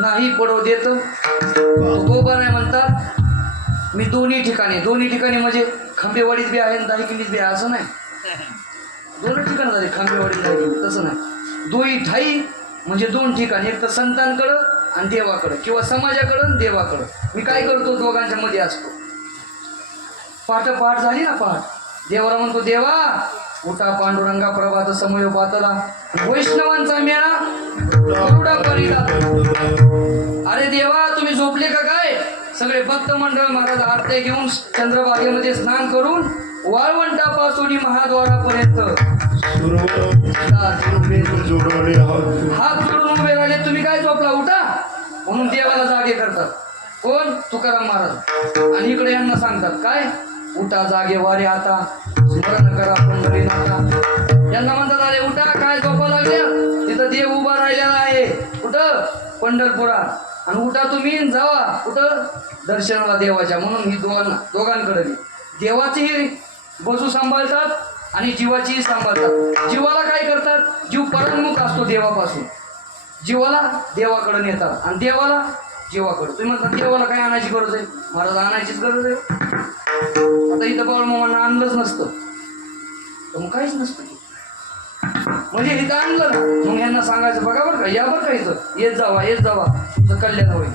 नाही पडव देत तुकोबा नाही म्हणतात. मी दोन्ही ठिकाणी म्हणजे खांबेवाडीत बी आहे आणि दाहिकिलीत बी आहे असं नाही. दोन ठिकाण झाले खांबेवाडी दाहिकिली तसं नाही. दोही ठाई म्हणजे दोन ठिकाणी, एक तर संतांकडं आणि देवाकडं किंवा समाजाकडं आणि देवाकडं. मी काय करतो दोघांच्या मध्ये असतो. पाठ झाली ना पाठ, देवाला म्हणतो देवा उठा पांडुरंगा प्रभात समय पातला वैष्णवांचा मेळा गरुडा परिला. अरे देवा तुम्ही झोपले का काय? सगळे भक्त मंडळ महाराज आरते घेऊन चंद्रभागेमध्ये स्नान करून वाळवंटापासून महाद्वारापर्यंत हात जोडून उभे राहिले. तुम्ही काय झोपला? उठा म्हणून देवाला जागे करतात. कोण? तुकाराम महाराज. आणि इकडे यांना सांगतात काय? उठा जागे वारे आता स्मरण करा पंढरीनाथा. यांना म्हणतात अरे उठा, काय झोपा लागल्या? तिथं देव उभा राहिलेला आहे कुठं? पंढरपुरात. आणि उठा तुम्ही जावा कुठं? दर्शनाला देवाच्या. म्हणून ही दोघांकडे देवाचीही बाजू सांभाळतात आणि जीवाचीही सांभाळतात. जीवाला काय करतात? जीव परांमुख असतो देवापासून, जीवाला देवाकडे नेतात आणि देवाला जीवाकडे. तुम्ही म्हणता देवाला काय आणायची गरज आहे? महाराज आणायचीच गरज आहे. आता इथं बाळूमामांना आणलंच नसतं तर मग काहीच नसतं. म्हणजे इथं आणलं ना मग यांना सांगायचं बघा बरं का, या बरं का इथं येत जावा तुमचं कल्याण होईल.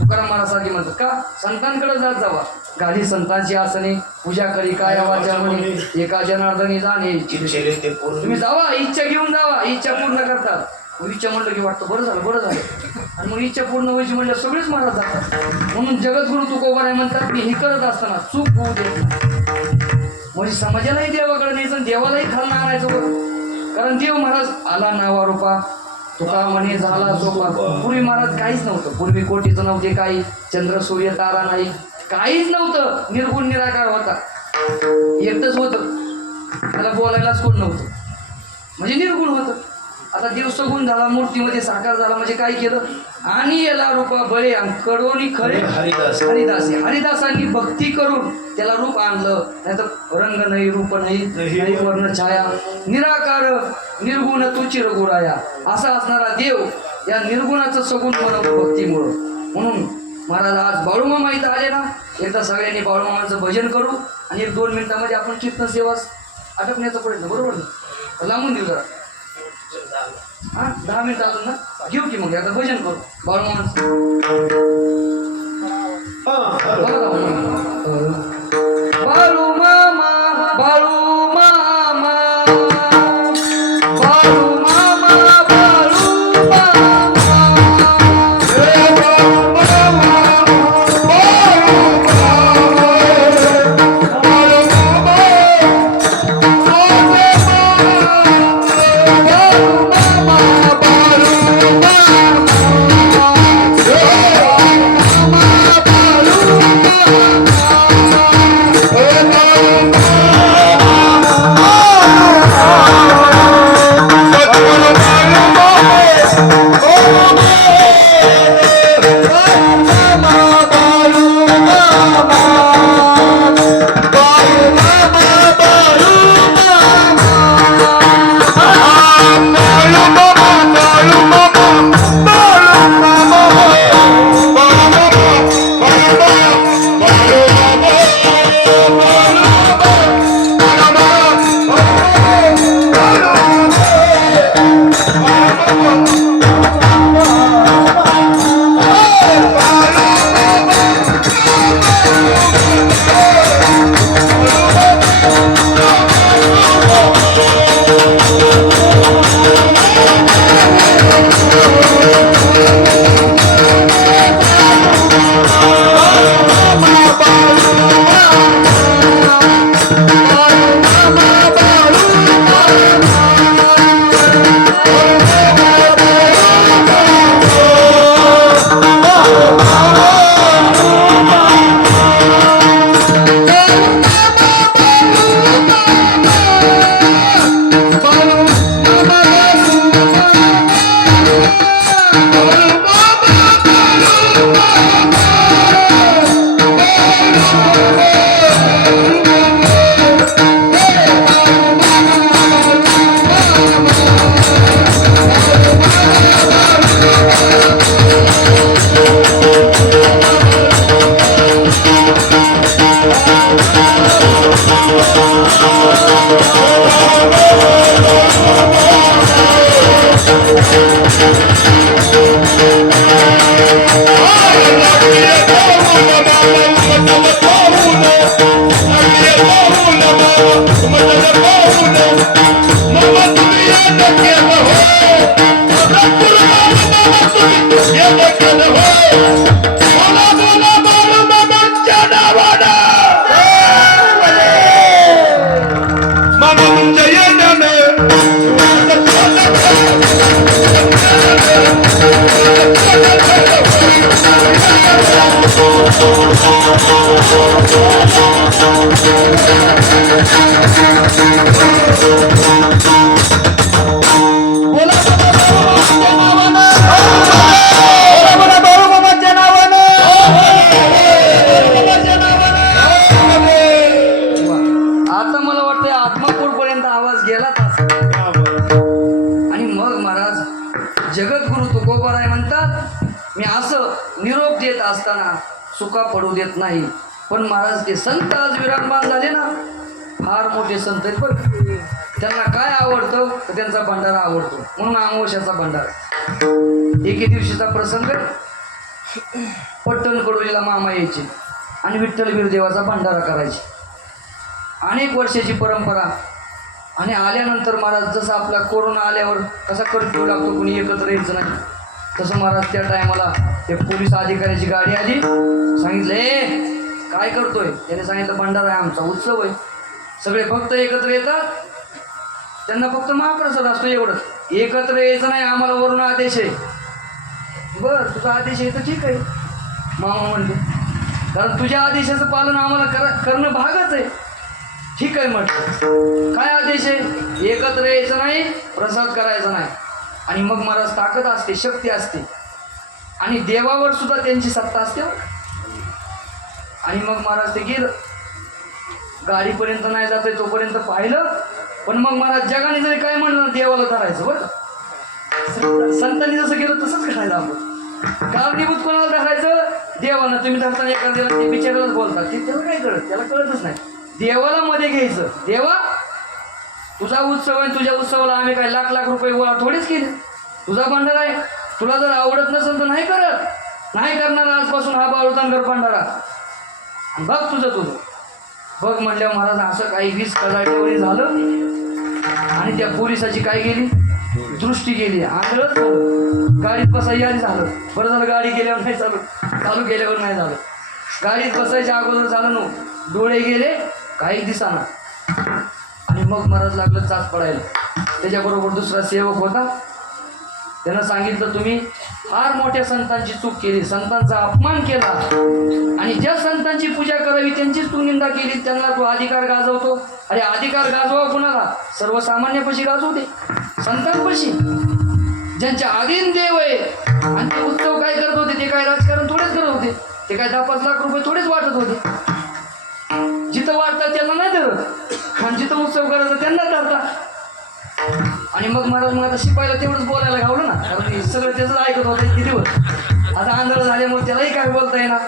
तुकाराम महाराज म्हणतात का संतांकडे जात जावा. गाडी संतांची आसने पूजा करी काय वाचा म्हणे एका जनार्दनी जाणे. तुम्ही जावा, इच्छा घेऊन जावा, इच्छा पूर्ण करतात. इच्छा म्हणलं की वाटतं बरं झालं. आणि मग इच्छा पूर्ण व्हायची म्हणजे सगळेच महाराज जातात. म्हणून जगद्गुरु तुकोबा नाही म्हणतात की हे करत असताना चूक होऊ देत नाही. म्हणजे समाजालाही देवाकडे न्यायचं, देवालाही खालनं आणायचं बरं. कारण देव महाराज आला नावा रूपा तुका म्हणे झाला झोपा. पूर्वी महाराज काहीच नव्हतं. पूर्वी कोटीचं नव्हते, काही चंद्र सूर्य तारा नाही, काहीच नव्हतं. निर्गुण निराकार होता, एकटंच होतं. त्याला बोलायलाच कोण नव्हतं, म्हणजे निर्गुण होतं. आता देव सगुण झाला, मूर्तीमध्ये साकार झाला. म्हणजे काय केलं? आणि याला रूपा बळे कडोनी खरे हरिदासांनी भक्ती करून त्याला रूप आणलं. नाही तर रंग नाही, रूप नाही, वर्ण छाया, निराकार निर्गुण तू चिरगुराया असा असणारा देव या निर्गुणाचं सगुण बनवलं भक्तीमुळं. म्हणून महाराज आज बाळूमामा इथं आले ना, एकदा सगळ्यांनी बाळूमामाचं भजन करू आणि 1-2 मिनिटामध्ये आपण कीर्तन सेवा आटपण्याचा प्रयत्न, बरोबर ना? लांबून देऊ जरा. हा 10 मिनिट अजून ना घेऊ की मग आता भजन करू बाळूमामाचं. बाळू मामा बाळू मामा बाळू मामा बाळू मामा आता मला वाटतंय आत्मापूरपर्यंत आवाज गेलाच असेल. आणि मग महाराज जगद्गुरु तुकोबाराय म्हणतात, मी असं निरोप देत असताना चुका पडू देत नाही. पण महाराज ते संत आज विराजमान झाले ना, फार मोठे संत आहेत बरं. त्यांना काय आवडतं तर त्यांचा भंडारा आवडतो, म्हणून अमावस्याचा भंडारा. एके दिवशीचा प्रसंग, पट्टण कडोलीला मामा यायचे आणि विठ्ठलवीर देवाचा भंडारा करायचे. अनेक वर्षाची परंपरा. आणि आल्यानंतर महाराज जसं आपला कोरोना आल्यावर कसा कर्फ्यू लागतो, कुणी एकत्र यायचं नाही, तसं महाराज त्या टायमाला एक पोलीस अधिकाऱ्याची गाडी आली. सांगितलं काय करतोय? त्याने सांगितलं भंडारा आहे आमचा, उत्सव आहे, सगळे भक्त एकत्र येतात, त्यांना फक्त महाप्रसाद असतो एवढंच, एकत्र यायचं नाही, आम्हाला वरून आदेश आहे. बरं तुझा आदेश आहे तर ठीक आहे मामा म्हणते, कारण तुझ्या आदेशाचं पालन आम्हाला करणं भागच आहे. ठीक आहे म्हटलं. काय आदेश आहे? एकत्र यायचं नाही, प्रसाद करायचा नाही. आणि मग महाराज ताकद असते, शक्ती असते, आणि देवावर सुद्धा त्यांची सत्ता असते. आणि मग महाराज ते गेलं, गाडीपर्यंत नाही जाते तोपर्यंत पाहिलं. पण मग महाराज जगाने जरी काय म्हणलं ना, देवाला धरायचं बरं. संतांनी जसं केलं तसंच करायला आपण. कारणीभूत कोणाला धरायचं? देवाला. तुम्ही धरताना एखाद्याला ते बिचारायलाच बोलतात, ते त्याला काय कळत, त्याला कळतच नाही. देवाला मध्ये घ्यायचं. देवा तुझा उत्सव आहे, तुझ्या उत्सवाला आम्ही काय लाख लाख रुपये गोळा थोडीच केले. तुझा भंडारा आहे, तुला जर आवडत नसेल तर नाही करत, नाही करणार आजपासून हा बाळूतांगर भंडारा. बघ तुझं बघ म्हणल्या महाराज. असं काही 20 कजाटेवरी झालं. आणि त्या पोलिसाची काय गेली, दृष्टी गेली, आंधळच झालं. गाडीत बसायची आधी झालं. बरं झालं गाडी गेल्यावर नाही चालू गेल्यावर नाही झालं. गाडीत बसायच्या अगोदर झालं नव्हतं. डोळे गेले, काही दिसाना. आणि मग महाराज लागलं चाच पडायला. त्याच्याबरोबर दुसरा सेवक होता. त्यानं सांगितलं तुम्ही फार मोठ्या संतांची चूक केली, संतांचा अपमान केला, आणि ज्या संतांची पूजा करावी त्यांचीच तू निंदा केली, त्यांना तू अधिकार गाजवतो. अरे अधिकार गाजवा कुणाला? सर्वसामान्यापाशी गाजवू दे, संतांपाशी, ज्यांच्या आधीन देव आहे. आणि ते उत्सव काय करत होते? ते काय राजकारण थोडेच करत होते, ते काय 10-5 लाख रुपये थोडेच वाटत होते. जिथं वाटतात त्यांना नाही धरत, आणि जिथं उत्सव करायचा त्यांना धरतात. आणि मग महाराज मग आता शिपायला तेवढंच बोलायला घावलं ना, कारण सगळं त्याचं ऐकत होतं किती दिवस. आता आंधळ झाल्यामुळे त्यालाही काय बोलता येणार.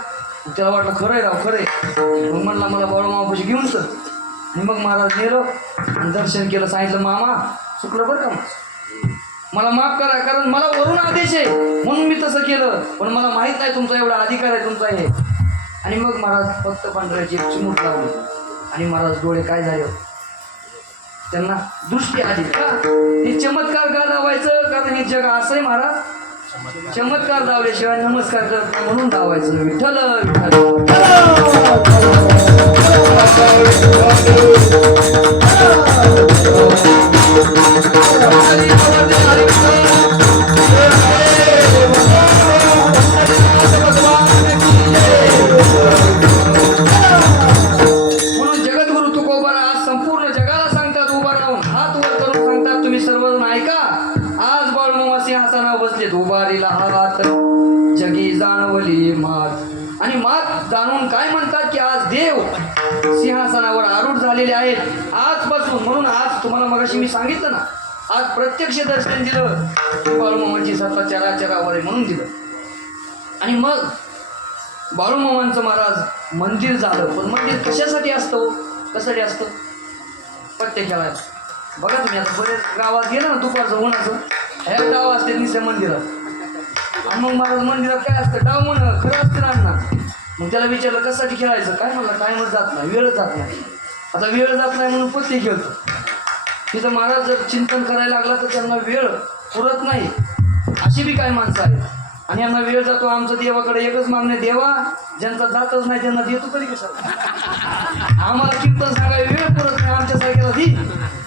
त्याला वाटलं खरं आहे राव, खरं आहे. मग म्हणला मला बाळूमामापाशी घेऊन चल. आणि मग महाराज नेलं आणि दर्शन केलं. सांगितलं मामा चुकलं बरं का, मला माफ करा, कारण मला वरून आदेश आहे म्हणून मी तसं केलं, पण मला माहीत नाही तुमचा एवढा अधिकार आहे तुमचा हे. आणि मग महाराज फक्त पांढऱ्याची एक चिमूट लावली. आणि महाराज डोळे काय झाले, त्यांना दृष्टी आली. का हे चमत्कार का दावायचं? कारण हे जग असं आहे महाराज, चमत्कार दावल्याशिवाय नमस्कार करत नाही, म्हणून दावायचं. विठ्ठल म्हणून जगद्गुरु तुकोबारा आज संपूर्ण जगाला सांगतात, उभा राहून हात वर करून सांगतात, तुम्ही सर्वजण ऐका, आज बाळूमामा सिंहासनावर बसलेत. उभारीला हात जगी जाणवली मात. आणि मात जाणून काय म्हणतात की आज देव सिंहासनावर आरूढ झालेले आहेत आजपासून. म्हणून आज तुम्हाला मगाशी मी सांगितलं ना, आज प्रत्यक्ष दर्शन दिलं, बाळूमामाची सत्ता चराचरावर आहे म्हणून दिलं. आणि मग बाळूमामांचं महाराज मंदिर झालं. पण मंदिर कशासाठी असतं, कशासाठी असतं? पत्ते खेळायला. बघा तुम्ही आता बरेच गावात गेलं ना दुपारचं उन्हाचं, हे डाव असते निसे मंदिरात. आणि मग महाराज मंदिरात काय असतं डाव म्हण खरं असतं ना. मग त्याला विचारलं कशासाठी खेळायचं, काय म्हणलं टाईमच जात नाही, वेळ जात नाही. आता वेळ जात नाही म्हणून पत्ती खेळतो. तिथं महाराज जर चिंतन करायला लागला तर त्यांना वेळ पुरत नाही. अशी बी काय माणसं आहेत. आणि यांना वेळ जातो. आमचं देवाकडे एकच मागणे, देवा ज्यांचा जातच नाही त्यांना देतो तरी कशाला. आम्हाला कीर्तन सांगायला वेळ पुरत नाही, आमच्यासारख्याला दी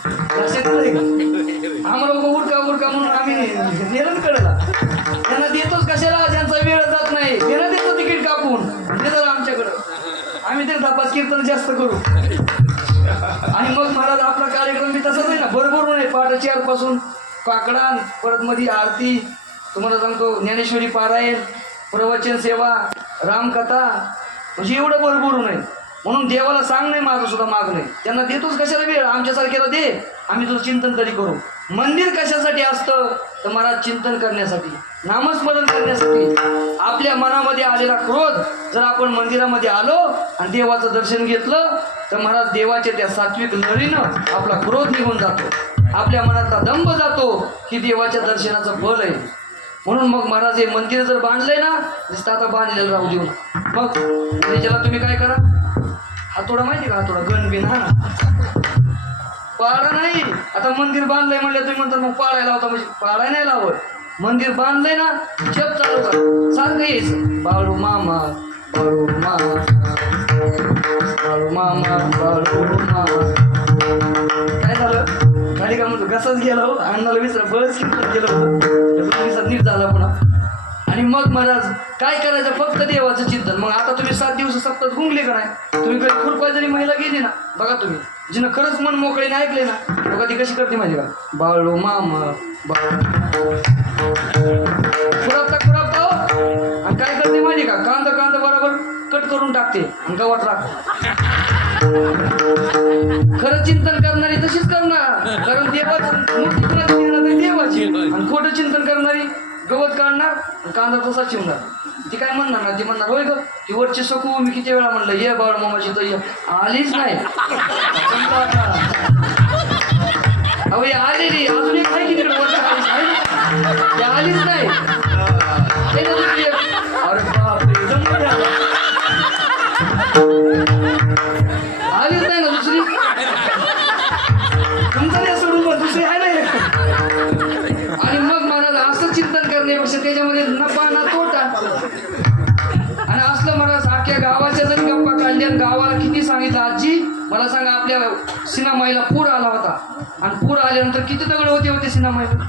लक्षात नाही का. आम्हाला उरका उरका म्हणून आम्ही नेलं कळला. त्यांना देतोच कशाला ज्यांचा वेळ जात नाही. त्यांना देतो तिकीट कापून देतात आमच्याकडं. आम्ही ते तपास कीर्तन जास्त करू. आणि मग महाराज आपला कार्यक्रम बी तसाच आहे ना, भरभरून आहे. पहाटे 4 पासून काकडा, परत मध्ये आरती, तुम्हाला सांगतो ज्ञानेश्वरी पारायण, प्रवचन सेवा, रामकथा, म्हणजे एवढं भरभरून आहे. म्हणून देवाला सांग नाही माझं सुद्धा माग नाही. त्यांना देतोच कशाला वेळ, आमच्यासारख्याला दे, आम्ही तुझं चिंतन तरी करू. मंदिर कशासाठी असतं तर महाराज चिंतन करण्यासाठी, नामस्मरण करण्यासाठी. आपल्या मनामध्ये आलेला क्रोध जर आपण मंदिरामध्ये आलो आणि देवाचं दर्शन घेतलं तर महाराज देवाच्या त्या सात्विक लहरीनं आपला क्रोध निघून जातो. आपल्या मनातला दंभ जातो की देवाच्या दर्शनाचं फल आहे. म्हणून मग महाराज हे मंदिर जर बांधलंय ना, नुसतं आता बांधलेलं राहू देऊ. मग त्याला तुम्ही काय करा, हातोडा माहिती का, हातोडा गणबिन हा पाळा नाही. आता मंदिर बांधलंय म्हणलं तुम्ही म्हणता मग पाळायला होता, म्हणजे पाळाय नाही लावत. मंदिर बांधलंय ना, जप चालू करा, सारखं यायचं बाळू मामा बाळू मामा बाळू मामा बाळू मामा. काय झालं खाली का म्हणतो कसाच गेला हो, अण्णाला विसरा बरंच किंमत गेलं होतं, विसर नीट झाला पुन्हा. आणि मग महाराज काय करायचं, फक्त देवाचं चिंतन. मग आता तुम्ही 7 दिवस सप्ताहात गुंगले का नाही, तुम्ही कधी खुरपाय जरी महिला गेली ना, बघा तुम्ही जिनं खरंच मन मोकळीने ऐकले ना, बघा ती कशी करते माहिती का, बाळू मामा खुरापता हो. आणि काय करते माहिती का, कांदा बरोबर कट करून टाकते आणि गवत राखते. खरं चिंतन करणारी तशीच करणार, कारण देवाचं मूर्ती कुणाची देणार नाही देवाची. आणि खोटं चिंतन करणारी गवत काढणार, कांदा तसा चिवणार. ती काय म्हणणार ना, ती म्हणणार होय ग ती वरची सकू मी किती वेळा म्हणलं ये बाळ मामाची तर आलीच नाही. अहो आलेली अजून एक आहे की तिकडे वरच्या आलीच नाही. अरे बापरे आलीच नाही ना दुसरी, तुमचा सोडून पण दुसरी आहे नाही. आणि मग मला असं चिंतन करण्यापेक्षा त्याच्यामध्ये नफा ना तोटा. आणि असलं महाराज अख्ख्या गावाच्या जरी गप्पा काढल्या, गावाला किती सांगितलं, आजी मला सांगा आपल्या सिनामाईला पूर आला होता, आणि पूर आल्यानंतर किती दगड होते सिनामाईला.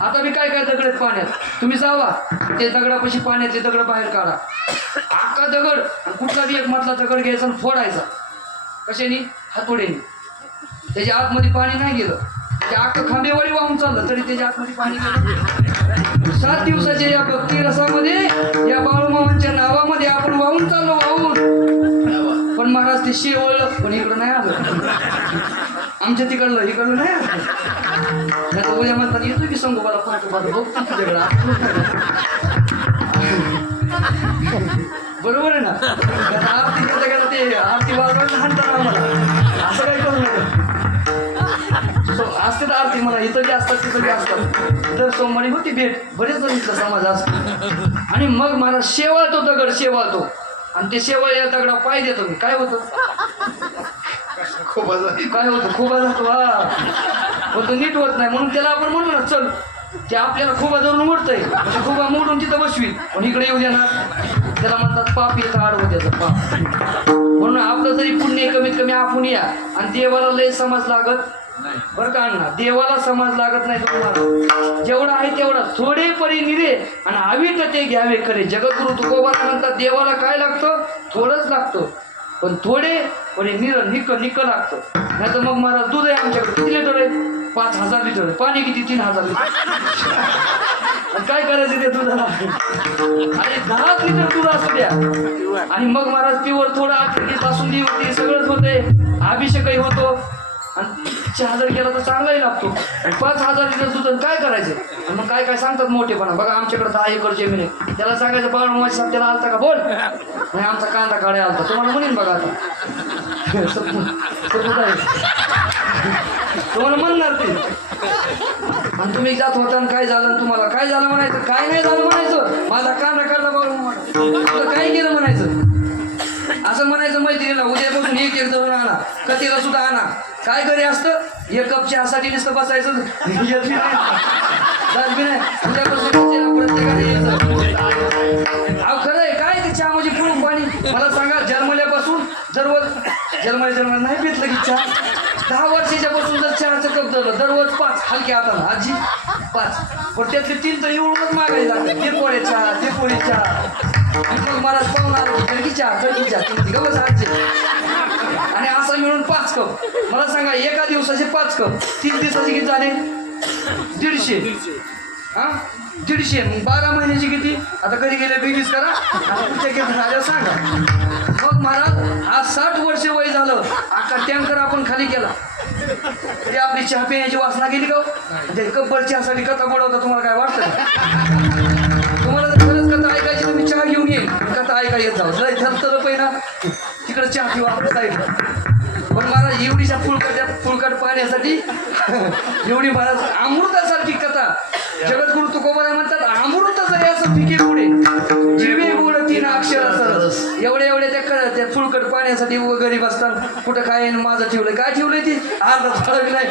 आता मी काय दगड आहेत पाण्यात, तुम्ही जावा ते दगडापाशी पाण्यातले दगड बाहेर काढा, अख्खा दगड, आणि कुठला बी एक मधला दगड घ्यायचा आणि फोडायचा. कशाने, हातोड्याने. त्याच्या आतमध्ये पाणी नाही गेलं, त्या अख्खं खांबेवाडी वाहून चाललं तरी त्याच्या आतमध्ये पाणी गेलं. 7 दिवसाच्या या भक्ती रसामध्ये, या बाळूमामांच्या नावामध्ये आपण वाहून चाललो, वाहून. पण महाराज ते शेवळलं, पण इकडं नाही आलं, आमच्या इकडलं नाही आलं. नाही तर उद्या म्हणतात येतो की संगोबाला बघतो तुझ्याकडं. बरोबर आहे ना, आरती करता गेला ते आरती वाजवायला हाणतात आम्हाला, असं काही करू नका. असते तर आरती म्हणा, इथं बी असतात तिथं बी असतात. दर सोमवारी होती भेट, बरेच जण इथला समाज असतो. आणि मग मला शेवाळतो दगड, शेवाळतो, आणि ते शेवळ या दगडा पाय देतो मी. काय होतं, काय होतं, खोबा जातो. हा पण तो नीट होत नाही, म्हणून त्याला आपण म्हणू ना चल, ते आपल्याला खोबा धरून मोडतंय, खोबा मोडून तिथं बसवी, पण इकडे येऊ देणार. त्याला म्हणतात पाप येतं आडवं त्याचं पाप. म्हणून आपलं जरी पुण्य कमीत कमी आपण या. आणि देवाला लय समाज लागत बरं का अण्णा, देवाला समाज लागत नाही तुम्हाला. जेवढा आहे तेवढा थोडे परी निरे आणि हवी तर ते घ्यावे खरे. जगद्गुरु तुकोबा म्हणतात देवाला काय लागतं, थोडंच लागतं, पण थोडे पण निक लागतं. नाही तर मग मला दूध आहे आमच्याकडे किती लिटर आहे, 5000 लिटर आहे. पाणी किती, 3000 लिटर. काय करायचं ते दुधाला, आणि 10 लिटर दूध असू द्या. आणि मग महाराज प्युअर थोडं आखरी बासुंदी होती, सगळंच होते, अभिषेकही होतो. आणि 4000 केला तर चांगलाही लागतो. आणि 5000 लिटर दूध काय करायचं. आणि मग काय सांगतात मोठेपणा, बघा आमच्याकडे 10 एकर जमीन आहे, त्याला सांगायचं बाळ माझ्या साथ त्याला आलता का, बोल नाही आमचा कांदा काढायला आलता, तुम्हाला म्हणेन बघा आता तुम्हाला म्हणणार ते. आणि तुम्ही जात होता आणि काय झालं तुम्हाला काय झालं म्हणायचं, काय नाही झालं म्हणायचं, माझा कांदा काढला बाबा काय केलं म्हणायचं, असं म्हणायचं मैत्रिणीला. उद्यापासून एक एक जण आणा, कथेला सुद्धा आणा. काय घरी असतं एक कप चहासाठी नुसतं बसायचं जात बी नाही. उद्यापासून प्रत्येकाने यायचं. अहो खरं आहे काय ते चहा म्हणजे पुरून पाणी. मला सांगा जन्मल्यापासून दररोज नाही भेटलं की चहा 10 वर्षाच्या पासून जर चहाचं कप धरलं दररोज 5 हलक्या हाताला आजी 5 पण त्यातले 3 तर एवढंच मागायला लागतं. ते पोळे चहा ते पोळी चहा. मग मला पाहून आलो कणकी चहा तुम्ही बस आजी आणि असा मिळून 5 कप. मला सांगा एका दिवसाचे 5 कप 30 दिवसाचे किती झाले 150. हा 150 मग 12 महिन्याची किती. आता घरी गेले बिगीस करा पुढच्या घेत झाल्यावर सांगा. मग महाराज आज 60 वर्ष वय झालं अख्खा टँकर आपण खाली केला तरी आपली चहा पिण्याची वासना गेली का. ते कब्बर चहासाठी कथा बोलवता तुम्हाला काय वाटतं तुम्हाला जर खरंच कथा ऐकायची तुम्ही चहा घेऊन येईल कथा ऐकायला येत जाऊ जर थरथर पहिला तिकडे चहा पिवा आपल्या साईडला. पण महाराज एवढीच्या फुलकट पाहण्यासाठी एवढी महाराज अमृतासारखी कथा. जगद्गुरु तुकोबाराय म्हणतात अमृतच आहे असं फिके पुढे जिवे गोड 3 अक्षर सरस. एवढ्या त्या फुलकट पाहण्यासाठी गरीब असतात कुठं काय माझं ठेवलंय काय ठेवलंय ती अर्धा फळक नाही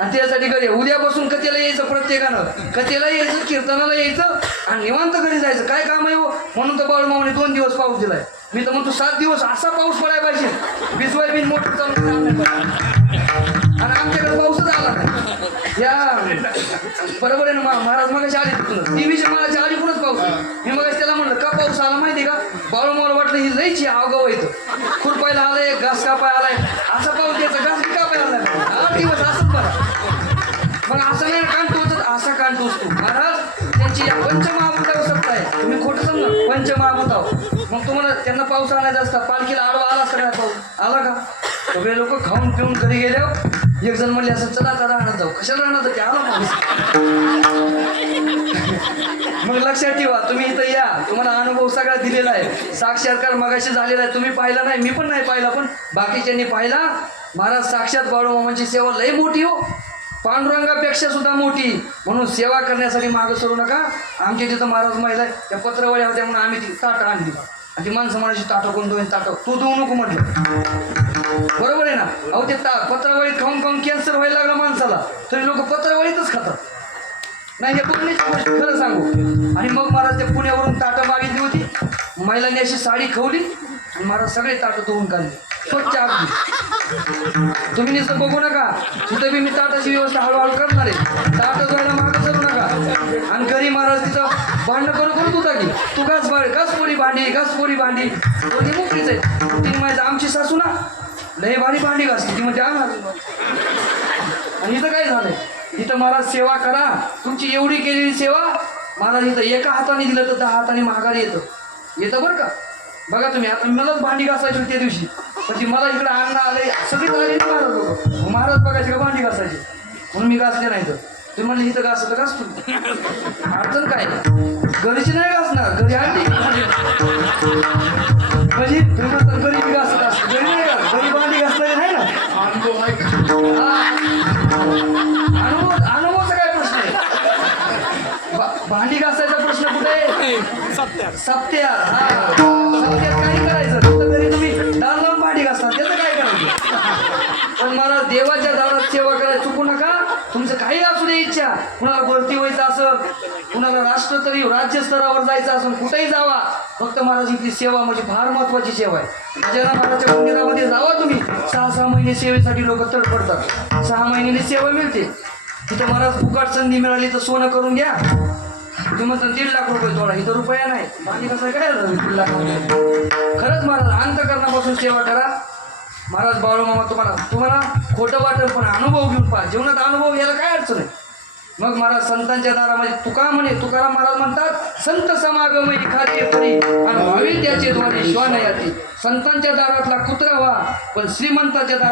आणि त्यासाठी घरी उद्यापासून कथेला यायचं प्रत्येकानं कथेला यायचं कीर्तनाला यायचं आणि निवांत घरी जायचं. काय काम आहे हो म्हणून तर बाळूमामाने 2 दिवस पाऊस दिलाय. मी तर म्हणतो 7 दिवस असा पाऊस पडायला पाहिजे भिजवाय बिन मोटर चालू आणि आमच्याकडे पाऊसच आला नाही. या बरोबर आहे ना महाराज मग आली तिथून टीव्हीच्या मला आली कुणच पाऊस. मी मग त्याला म्हणलं का पाऊस आला माहिती का बाळूमाला वाटलं ही लईची अवगाव येतं खुरपायला आलाय घास कापाय आलाय असा पाऊस द्यायचा घास बी कापाय आलाय 8 दिवस असंच बघा. मग असं नाही कान टोचत असा कान टोचतो. महाराज त्यांची या पंचमहाभूतावर सत्ता आहे. तुम्ही खोटं समजा पंचमहाभूतावर. मग तुम्हाला त्यांना पाऊस आणायचा असता पालखीला आडवा आला असता काय पाऊस आला का. सगळे लोक खाऊन पिऊन घरी गेल्यावर एक जण म्हणले असं चला आता राहण्यात जाऊ कशाला राहणार ते आला पाऊस. मग लक्षात ठेवा तुम्ही इथं या तुम्हाला अनुभव सगळा दिलेला आहे साक्षात्कार मगाशी झालेला आहे. तुम्ही पाहिला नाही मी पण नाही पाहिला पण बाकीच्यांनी पाहिला. महाराज साक्षात बाळूमामांची सेवा लई मोठी हो पांडुरंगापेक्षा सुद्धा मोठी. म्हणून सेवा करण्यासाठी मागं सरू नका. आमच्या तिथं महाराज महिला त्या पत्रवळ्या होत्या म्हणून आम्ही ती ताटं आणली आणि ती माणसं म्हणायची ताटं कोण 2 ताटं तू देऊ नको म्हटलं बरोबर आहे ना. अहो ते पत्रावळीत खाऊन कॅन्सर व्हायला लागला माणसाला तरी लोक पत्रावळीतच खातात नाही हे पूर्णच गोष्ट खरं सांगू. आणि मग महाराज त्या पुण्यावरून ताटं मागितली होती महिलांनी अशी साडी खवली आणि महाराज सगळे ताटं धुवून काढले स्वच्छ अगदी. तुम्ही नुसतं बघू नका तिथं बी मी ताटाची व्यवस्था हळूहळू करणार आहे. ताटं धुवायला मागं करू नका. आणि घरी महाराज तिथं भांडणं करत होता की तू घास पोरी भांडी दोन्ही मोकळीच आहे. तिने माहिती आमची सासू ना लय भारी भांडी घासते ती म्हणजे आणा. आणि इथं काय झालंय इथं महाराज सेवा करा तुमची एवढी केलेली सेवा महाराज इथं एका हाताने दिलं तर 10 हाताने माघारी येतं बरं का. बघा तुम्ही आता मलाच भांडी घासायची होती त्या दिवशी पण ती मला इकडे आणणं आले सगळीच आले महाराज लोक महाराज बघायचे का भांडी घासायची म्हणून मी घासले नाही. तर तुम्ही म्हणले इथं घासलं घास तुम्ही अडचण काय घरीची नाही घासणार घरी आणली म्हणजे तुम्ही म्हणतात घरी बी घासत असतं घरी नाही घास घरी भांडी घासणारी नाही ना. अनुभवाचा काय प्रश्न आहे भांडी घासायचा प्रश्न कुठे आहे सप्त्यात. हा सप्त्यात काय करायचं तिथं घरी तुम्ही दाल लावून भांडी घासणार त्याचं काय करायचं. पण मला देवाच्या दारात सेवा करायला चुकू नका. तुमचं काही असू दे इच्छा कुणाला भरती व्हायचं असं कुणाला राष्ट्रस्तरीय राज्यस्तरावर जायचं असं कुठेही जावा फक्त महाराज इथली सेवा म्हणजे फार महत्वाची सेवा आहे. गजानन महाराजच्या मंदिरामध्ये जावा तुम्ही 6 महिने सेवेसाठी लोक तडफडतात 6 महिन्याने सेवा मिळते. तिथं महाराज फुकट संधी मिळाली तर सोनं करून घ्या. तुम्ही म्हणता 1.5 लाख रुपये थोडा इथं रुपया नाही बाकी कसं काय 1.5 लाख खरंच महाराज अंतकरणापासून सेवा करा. महाराज बाळूमामा तुम्हाला खोटं वाटेल पण अनुभव घेऊन पहा जीवनात अनुभव यायला काय अडचण आहे. मग महाराज संतांच्या दारामध्ये तुकाराम महाराज म्हणतात संत समागम एखादी परी आणि भावी त्याचे द्वारे श्वान याती. संतांच्या दारातला कुत्रा व्हा पण श्रीमंताच्या दारात